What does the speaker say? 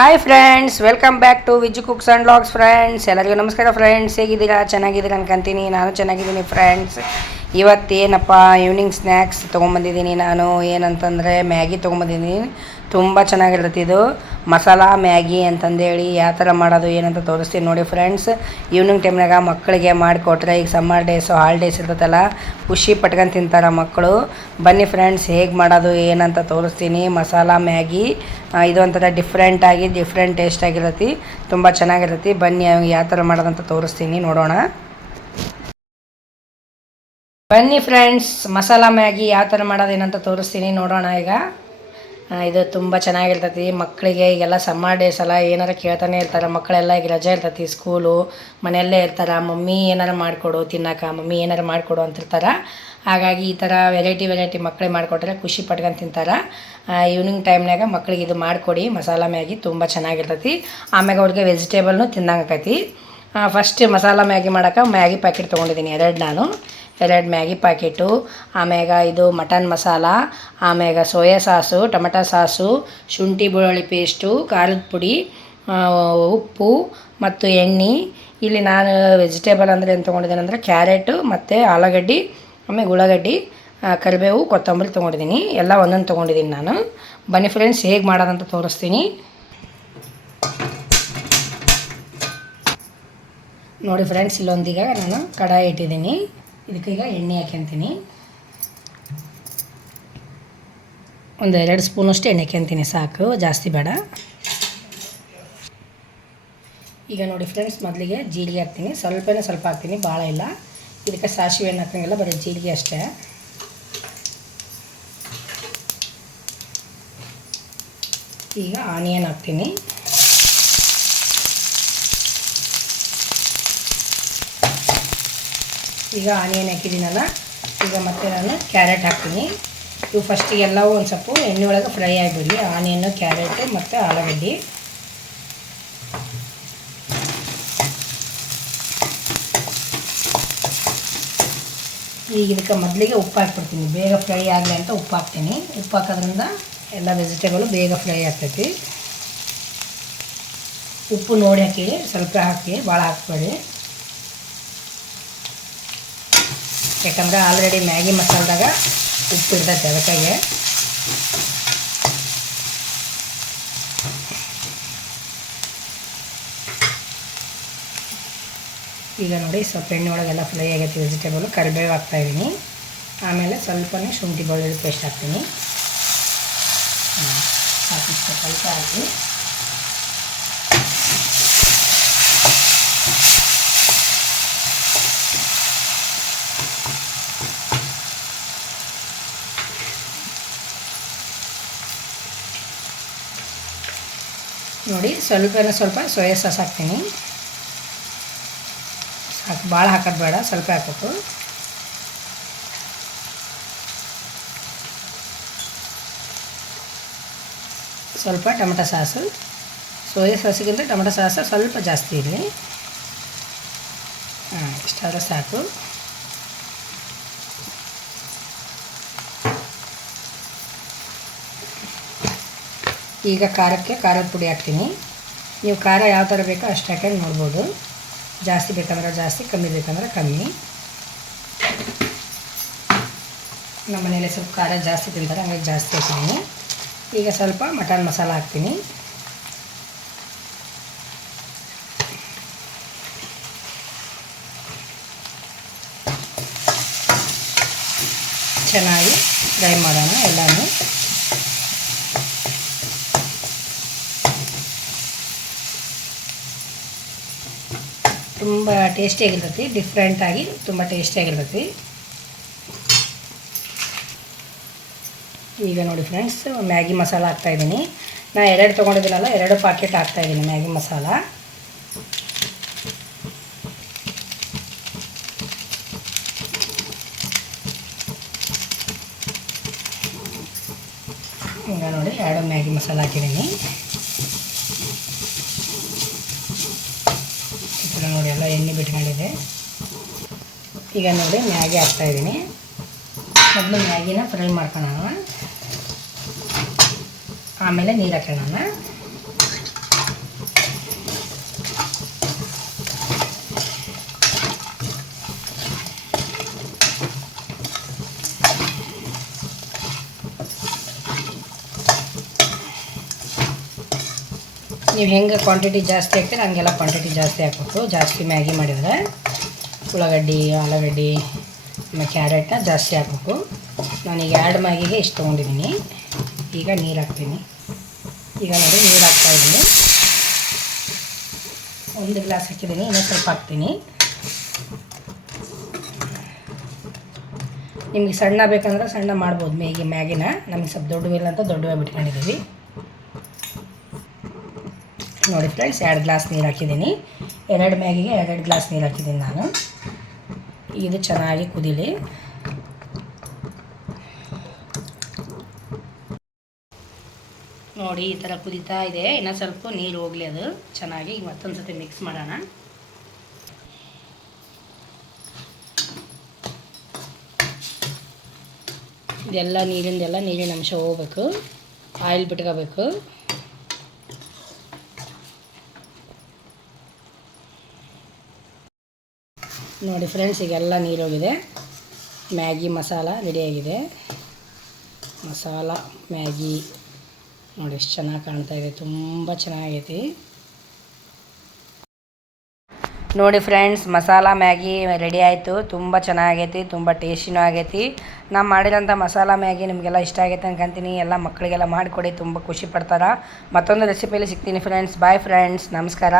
Hi friends, welcome back to Viz cooks and vlogs friends. ಎಲ್ಲರಿಗೂ ನಮಸ್ಕಾರ friends. ಹೇಗಿದ್ದೀರಾ? ಚೆನ್ನಾಗಿದ್ದೀರಾ ಅನ್ಕೊಂತೀನಿ. ನಾನು ಚೆನ್ನಾಗಿದ್ದೀನಿ ಫ್ರೆಂಡ್ಸ್. ಇವತ್ತೇನಪ್ಪ ಈವ್ನಿಂಗ್ ಸ್ನ್ಯಾಕ್ಸ್ ತೊಗೊಂಬಂದಿದ್ದೀನಿ. ನಾನು ಏನಂತಂದರೆ ಮ್ಯಾಗಿ ತೊಗೊಂಬಂದಿದ್ದೀನಿ. ತುಂಬ ಚೆನ್ನಾಗಿರ್ತೈತಿ ಇದು ಮಸಾಲ ಮ್ಯಾಗಿ ಅಂತಂದೇಳಿ. ಯಾವ ಥರ ಮಾಡೋದು ಏನಂತ ತೋರಿಸ್ತೀನಿ ನೋಡಿ ಫ್ರೆಂಡ್ಸ್. ಈವ್ನಿಂಗ್ ಟೈಮ್ನಾಗ ಮಕ್ಕಳಿಗೆ ಮಾಡಿಕೊಟ್ರೆ, ಈಗ ಸಮ್ಮರ್ ಡೇಸು ಹಾಲಿಡೇಸ್ ಇರ್ತೈತಲ್ಲ, ಖುಷಿ ಪಟ್ಕೊಂಡು ತಿಂತಾರೆ ಮಕ್ಕಳು. ಬನ್ನಿ ಫ್ರೆಂಡ್ಸ್, ಹೇಗೆ ಮಾಡೋದು ಏನಂತ ತೋರಿಸ್ತೀನಿ. ಮಸಾಲ ಮ್ಯಾಗಿ ಇದು ಒಂಥರ ಡಿಫ್ರೆಂಟ್ ಟೇಸ್ಟ್ ಆಗಿರತ್ತೆ, ತುಂಬ ಚೆನ್ನಾಗಿರತ್ತೆ. ಬನ್ನಿ ಯಾವ ಥರ ಮಾಡೋದಂತ ತೋರಿಸ್ತೀನಿ, ನೋಡೋಣ. ಬನ್ನಿ ಫ್ರೆಂಡ್ಸ್, ಮಸಾಲ ಮ್ಯಾಗಿ ಯಾವ ಥರ ಮಾಡೋದೇನಂತ ತೋರಿಸ್ತೀನಿ, ನೋಡೋಣ. ಈಗ ಇದು ತುಂಬ ಚೆನ್ನಾಗಿರ್ತೈತಿ ಮಕ್ಕಳಿಗೆ. ಈಗೆಲ್ಲ ಸಮ್ಮರ್ ಡೇಸ್ ಅಲ್ಲ, ಏನಾರು ಕೇಳ್ತಾನೆ ಇರ್ತಾರೆ ಮಕ್ಕಳೆಲ್ಲ. ಈಗ ರಜೆ ಇರ್ತೈತಿ, ಸ್ಕೂಲು, ಮನೆಯಲ್ಲೇ ಇರ್ತಾರೆ. ಮಮ್ಮಿ ಏನಾರು ಮಾಡಿಕೊಡು ತಿನ್ನೋಕೆ, ಮಮ್ಮಿ ಏನಾರು ಮಾಡಿಕೊಡು ಅಂತಿರ್ತಾರೆ. ಹಾಗಾಗಿ ಈ ಥರ ವೆರೈಟಿ ಮಕ್ಕಳಿಗೆ ಮಾಡಿಕೊಟ್ರೆ ಖುಷಿ ಪಟ್ಕೊಂಡು ತಿಂತಾರೆ. ಈವ್ನಿಂಗ್ ಟೈಮ್ನಾಗ ಮಕ್ಕಳಿಗೆ ಇದು ಮಾಡಿಕೊಡಿ, ಮಸಾಲ ಮ್ಯಾಗಿ ತುಂಬ ಚೆನ್ನಾಗಿರ್ತೈತಿ. ಆಮ್ಯಾಗ ಅವ್ರಿಗೆ ವೆಜಿಟೇಬಲ್ನು ತಿನ್ನಂಗೆ ಆಕೈತಿ. ಫಸ್ಟ್ ಮಸಾಲ ಮ್ಯಾಗಿ ಮಾಡೋಕೆ ಮ್ಯಾಗಿ ಪ್ಯಾಕೆಟ್ ತೊಗೊಂಡಿದ್ದೀನಿ, ಎರಡು ಮ್ಯಾಗಿ ಪ್ಯಾಕೆಟು. ಆಮ್ಯಾಗ ಇದು ಮಟನ್ ಮಸಾಲ, ಆಮ್ಯಾಗ ಸೋಯಾ ಸಾಸು, ಟೊಮೆಟೊ ಸಾಸು, ಶುಂಠಿ ಬೆಳ್ಳುಳ್ಳಿ ಪೇಸ್ಟು, ಖಾರದ ಪುಡಿ, ಉಪ್ಪು ಮತ್ತು ಎಣ್ಣೆ. ಇಲ್ಲಿ ನಾನು ವೆಜಿಟೇಬಲ್ ಅಂದರೆ ಏನು ತೊಗೊಂಡಿದ್ದೀನಿ ಅಂದರೆ ಕ್ಯಾರೆಟು ಮತ್ತು ಆಲೂಗಡ್ಡೆ, ಆಮೇಲೆ ಉಳ್ಳಾಗಡ್ಡಿ, ಕರಿಬೇವು, ಕೊತ್ತಂಬರಿ ತೊಗೊಂಡಿದ್ದೀನಿ. ಎಲ್ಲ ಒಂದೊಂದು ತೊಗೊಂಡಿದ್ದೀನಿ ನಾನು. ಬನ್ನಿ ಫ್ರೆಂಡ್ಸ್, ಹೇಗೆ ಮಾಡೋದಂತ ತೋರಿಸ್ತೀನಿ ನೋಡಿ ಫ್ರೆಂಡ್ಸ್. ಇಲ್ಲೊಂದೀಗ ನಾನು ಕಡಾಯಿ ಇಟ್ಟಿದ್ದೀನಿ. ಇದಕ್ಕೀಗ ಎಣ್ಣೆ ಹಾಕ್ಯಂತೀನಿ. ಒಂದು 2 ಸ್ಪೂನಷ್ಟು ಎಣ್ಣೆ ಹಾಕ್ಯಂತೀನಿ, ಸಾಕು, ಜಾಸ್ತಿ ಬೇಡ. ಈಗ ನೋಡಿ ಫ್ರೆಂಡ್ಸ್, ಮೊದಲಿಗೆ ಜೀರಿಗೆ ಹಾಕ್ತೀನಿ. ಸ್ವಲ್ಪ ಹಾಕ್ತೀನಿ, ಭಾಳ ಇಲ್ಲ. ಇದಕ್ಕೆ ಸಾಸಿವೆ ಎಣ್ಣೆ ಹಾಕಂಗಿಲ್ಲ, ಬರೀ ಜೀರಿಗೆ ಅಷ್ಟೇ. ಈಗ ಆನಿಯನ್ ಹಾಕ್ತೀನಿ. ಈಗ ಆನಿಯನ್ ಹಾಕಿದ್ದೀನಲ್ಲ, ಈಗ ಮತ್ತೆ ನಾನು ಕ್ಯಾರೆಟ್ ಹಾಕ್ತೀನಿ. ಇವು ಫಸ್ಟಿಗೆ ಎಲ್ಲವೂ ಒಂದು ಸ್ವಲ್ಪ ಎಣ್ಣೆ ಒಳಗೆ ಫ್ರೈ ಆಗಿಬಿಡಲಿ. ಆನಿಯನ್ನು, ಕ್ಯಾರೆಟು ಮತ್ತು ಆಲೂಗಡ್ಡೆ. ಈಗ ಇದಕ್ಕೆ ಮೊದಲಿಗೆ ಉಪ್ಪು ಹಾಕ್ಬಿಡ್ತೀನಿ, ಬೇಗ ಫ್ರೈ ಆಗಲಿ ಅಂತ ಉಪ್ಪು ಹಾಕ್ತೀನಿ. ಉಪ್ಪು ಹಾಕೋದ್ರಿಂದ ಎಲ್ಲ ವೆಜಿಟೇಬಲು ಬೇಗ ಫ್ರೈ ಆಗ್ತೈತಿ. ಉಪ್ಪು ನೋಡಿ ಹಾಕಿ, ಸ್ವಲ್ಪ ಹಾಕಿ, ಭಾಳ ಹಾಕ್ಬೇಡಿ. ಯಾಕಂದರೆ ಆಲ್ರೆಡಿ ಮ್ಯಾಗಿ ಮಸಾಲದಾಗ ಉಪ್ಪು ಇರ್ತೈತೆ, ಅದಕ್ಕಾಗೆ. ಈಗ ನೋಡಿ ಸ್ವಲ್ಪ ಎಣ್ಣೆ ಒಳಗೆಲ್ಲ ಫ್ರೈ ಆಗೈತಿ ವೆಜಿಟೇಬಲು. ಕರಿಬೇವು ಹಾಕ್ತಾಯಿದ್ದೀನಿ. ಆಮೇಲೆ ಸ್ವಲ್ಪನೇ ಶುಂಠಿ ಬೆಳ್ಳುಳ್ಳಿ ಪೇಸ್ಟ್ ಹಾಕ್ತೀನಿ. ಸ್ವಲ್ಪ ಹಾಕಿ ನೋಡಿ. ಸ್ವಲ್ಪ ಸೋಯಾ ಸಾಸ್ ಹಾಕ್ತೀನಿ, ಸಾಕು, ಭಾಳ ಹಾಕೋದು ಬೇಡ, ಸ್ವಲ್ಪ ಹಾಕಬೇಕು. ಸ್ವಲ್ಪ ಟೊಮೆಟೊ ಸಾಸು. ಸೋಯಾ ಸಾಸಿಗಿಂತ ಟೊಮೆಟೊ ಸಾಸು ಸ್ವಲ್ಪ ಜಾಸ್ತಿ ಇರಲಿ. ಇಷ್ಟಾದರೆ ಸಾಕು. ಈಗ ಖಾರಕ್ಕೆ ಖಾರದ ಪುಡಿ ಹಾಕ್ತೀನಿ. ನೀವು ಖಾರ ಯಾವ ಥರ ಬೇಕೋ ಅಷ್ಟು ಹಾಕೊಂಡು ನೋಡ್ಬೋದು. ಜಾಸ್ತಿ ಬೇಕಂದ್ರೆ ಜಾಸ್ತಿ, ಕಮ್ಮಿ ಬೇಕಂದ್ರೆ ಕಮ್ಮಿ. ನಮ್ಮ ಮನೇಲಿ ಸ್ವಲ್ಪ ಖಾರ ಜಾಸ್ತಿ ತಿಂತಾರೆ, ಹಂಗಾಗಿ ಜಾಸ್ತಿ ಹಾಕಿದ್ದೀನಿ. ಈಗ ಸ್ವಲ್ಪ ಮಟನ್ ಮಸಾಲ ಹಾಕ್ತೀನಿ. ಚೆನ್ನಾಗಿ ಫ್ರೈ ಮಾಡೋಣ ಎಲ್ಲನೂ. ತುಂಬ ಟೇಸ್ಟಿಯಾಗಿರ್ತೈತಿ, ಡಿಫ್ರೆಂಟಾಗಿ ತುಂಬ ಟೇಸ್ಟಿಯಾಗಿರ್ತೈತಿ. ಈಗ ನೋಡಿ ಫ್ರೆಂಡ್ಸ್, ಮ್ಯಾಗಿ ಮಸಾಲ ಹಾಕ್ತಾಯಿದ್ದೀನಿ. ನಾನು 2 ತೊಗೊಂಡಿದ್ದೀನಲ್ಲ, 2 ಪ್ಯಾಕೆಟ್ ಹಾಕ್ತಾಯಿದ್ದೀನಿ ಮ್ಯಾಗಿ ಮಸಾಲ. ಈಗ ನೋಡಿ 2 ಮ್ಯಾಗಿ ಮಸಾಲ ಹಾಕಿದ್ದೀನಿ. ನೋಡಿ ಎಲ್ಲ ಎಣ್ಣೆ ಬಿಟ್ಕೊಂಡಿದೆ. ಈಗ ನೋಡಿ ಮ್ಯಾಗಿ ಹಾಕ್ತಾಯಿದ್ದೀನಿ. ಮೊದಲು ಮ್ಯಾಗಿನ ಫ್ರೈ ಮಾಡ್ಕೊಳ್ಳೋಣ, ಆಮೇಲೆ ನೀರು ಹಾಕೋಣ. ನೀವು ಹೆಂಗೆ ಕ್ವಾಂಟಿಟಿ ಜಾಸ್ತಿ ಹಾಕ್ತೀರ ಹಂಗೆಲ್ಲ ಕ್ವಾಂಟಿಟಿ ಜಾಸ್ತಿ ಹಾಕ್ಬೇಕು. ಜಾಸ್ತಿ ಮ್ಯಾಗಿ ಮಾಡಿದರೆ ಉಳ್ಳಾಗಡ್ಡಿ, ಆಲೂಗಡ್ಡೆ, ಆಮೇಲೆ ಕ್ಯಾರೆಟ್ನ ಜಾಸ್ತಿ ಹಾಕ್ಬೇಕು. ನಾನೀಗ 2 ಮ್ಯಾಗಿಗೆ ಇಷ್ಟು ತೊಗೊಂಡಿದ್ದೀನಿ. ಈಗ ನೀರು ಹಾಕ್ತೀನಿ. ಈಗ ನೋಡಿ ನೀರು ಹಾಕ್ತಾಯಿದ್ದೀನಿ. 1 ಗ್ಲಾಸ್ ಹಾಕಿದ್ದೀನಿ, ಇನ್ನೂ ಸ್ವಲ್ಪ ಹಾಕ್ತೀನಿ. ನಿಮಗೆ ಸಣ್ಣ ಬೇಕಂದ್ರೆ ಸಣ್ಣ ಮಾಡ್ಬೋದು ಮ್ಯಾಗಿನ. ನಮಗೆ ಸ್ವಲ್ಪ ದೊಡ್ಡವಿಲ್ಲ ಅಂತ ದೊಡ್ಡವೇ ಬಿಟ್ಕೊಂಡಿದ್ದೀವಿ. ನೋಡಿ ಫ್ರೆಂಡ್ಸ್, 2 ಗ್ಲಾಸ್ ನೀರು ಹಾಕಿದ್ದೀನಿ. 2 ಮ್ಯಾಗಿಗೆ 2 ಗ್ಲಾಸ್ ನೀರು ಹಾಕಿದ್ದೀನಿ ನಾನು. ಇದು ಚೆನ್ನಾಗಿ ಕುದೀಲಿ. ನೋಡಿ ಈ ಥರ ಕುದೀತಾ ಇದೆ. ಇನ್ನೂ ಸ್ವಲ್ಪ ನೀರು ಹೋಗಲಿ ಅದು ಚೆನ್ನಾಗಿ. ಮತ್ತೊಂದು ಸತಿ ಮಿಕ್ಸ್ ಮಾಡೋಣ. ಇದೆಲ್ಲ ನೀರಿನ ಅಂಶ ಹೋಗ್ಬೇಕು. ಆಯಿಲ್ ಬಿಟ್ಕೋಬೇಕು. ನೋಡಿ ಫ್ರೆಂಡ್ಸ್, ಈಗೆಲ್ಲ ನೀರು ಹೋಗಿದೆ. ಮ್ಯಾಗಿ ಮಸಾಲ ರೆಡಿಯಾಗಿದೆ. ಮಸಾಲ ಮ್ಯಾಗಿ ನೋಡಿ ಎಷ್ಟು ಚೆನ್ನಾಗಿ ಕಾಣ್ತಾ ಇದೆ. ತುಂಬ ಚೆನ್ನಾಗೈತಿ ನೋಡಿ ಫ್ರೆಂಡ್ಸ್. ಮಸಾಲ ಮ್ಯಾಗಿ ರೆಡಿ ಆಯಿತು. ತುಂಬ ಚೆನ್ನಾಗೈತಿ, ತುಂಬ ಟೇಸ್ಟಿನೂ ಆಗೈತಿ. ನಾನು ಮಾಡಿರೋಂಥ ಮಸಾಲ ಮ್ಯಾಗಿ ನಿಮಗೆಲ್ಲ ಇಷ್ಟ ಆಗೈತೆ ಅನ್ಕೊಂತೀನಿ. ಎಲ್ಲ ಮಕ್ಕಳಿಗೆಲ್ಲ ಮಾಡಿಕೊಡಿ, ತುಂಬ ಖುಷಿ ಪಡ್ತಾರೆ. ಮತ್ತೊಂದು ರೆಸಿಪಿಯಲ್ಲಿ ಸಿಗ್ತೀನಿ ಫ್ರೆಂಡ್ಸ್. ಬಾಯ್ ಫ್ರೆಂಡ್ಸ್, ನಮಸ್ಕಾರ.